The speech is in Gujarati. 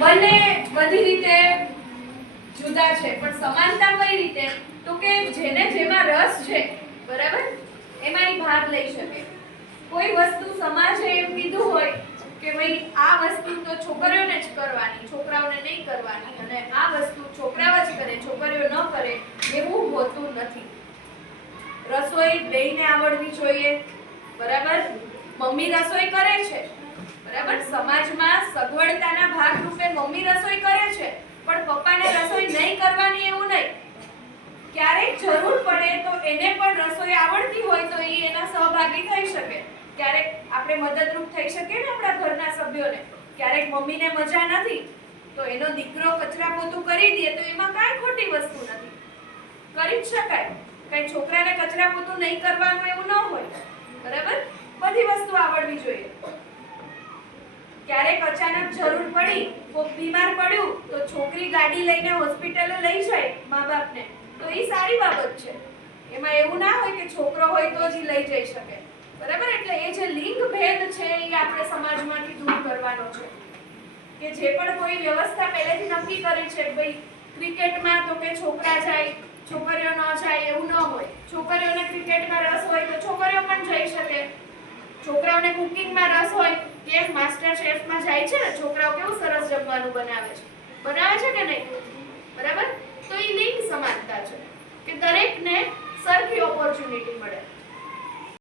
બંને બધી રીતે જુદા છે, પણ સમાનતા કઈ રીતે? તો કે જેને જેમાં રસ છે, બરાબર, એમાં એ ભાગ લઈ શકે. કોઈ વસ્તુ સમાજે એમ કીધું હોય કે ભાઈ આ વસ્તુ તો છોકરીઓને જ કરવાની, છોકરાઓને નહીં કરવાની, અને આ વસ્તુ છોકરાઓ જ કરે, છોકરીઓ ન કરે, એવું હોતું નથી. રસોઈ બેયને આવડવી જોઈએ, બરાબર. મમ્મી રસોઈ કરે છે, બરાબર, સમાજમાં સગવડતાના ભાગરૂપે મમ્મી રસોઈ કરે છે, પણ પપ્પાને રસોઈ નહીં કરવાની એવું નહીં. ક્યારેક જરૂર પડે તો એને પણ રસોઈ આવડતી હોય તો એ એના સહભાગી થઈ શકે. ક્યારેક આપણે મદદરૂપ થઈ શકીએ ને આપણા ઘરના સભ્યોને. ક્યારેક મમ્મીને મજા નથી તો એનો દીકરો કચરા પોતું કરી દે તો એમાં કાંઈ ખોટી વસ્તુ નથી, કરી જ શકાય. કઈ છોકરાને કચરા પોતું નહીં કરવાનું એવું ન હોય, બરાબર. બધી વસ્તુ આવડવી જોઈએ. ક્યારેક અચાનક જરૂર પડી, કોઈ બીમાર પડ્યું તો છોકરી ગાડી લઈને હોસ્પિટલે લઈ જાય મા બાપને, તો એ સારી બાબત છે. એમાં એવું ના હોય કે છોકરો હોય તો જ લઈ જઈ શકે, બરાબર. એટલે એ જે લિંગ ભેદ છે એ આપણે સમાજમાંથી દૂર કરવાનો છે. કે જે પણ કોઈ વ્યવસ્થા પહેલેથી નક્કી કરી છે, ભાઈ ક્રિકેટમાં તો કે છોકરા જાય, છોકરીઓ ન જાય, એવું ન હોય. છોકરીઓને ક્રિકેટમાં રસ હોય તો છોકરીઓ પણ જઈ શકે. છોકરાઓને કુકિંગમાં રસ હોય કે માસ્ટર શેફમાં જાય છે ને, છોકરાઓ કેવું સરસ જમવાનું બનાવે છે કે નહીં, બરાબર. તો એ લિંગ સમાનતા છે કે દરેકને સરખી ઓપોર્ચ્યુનિટી મળે.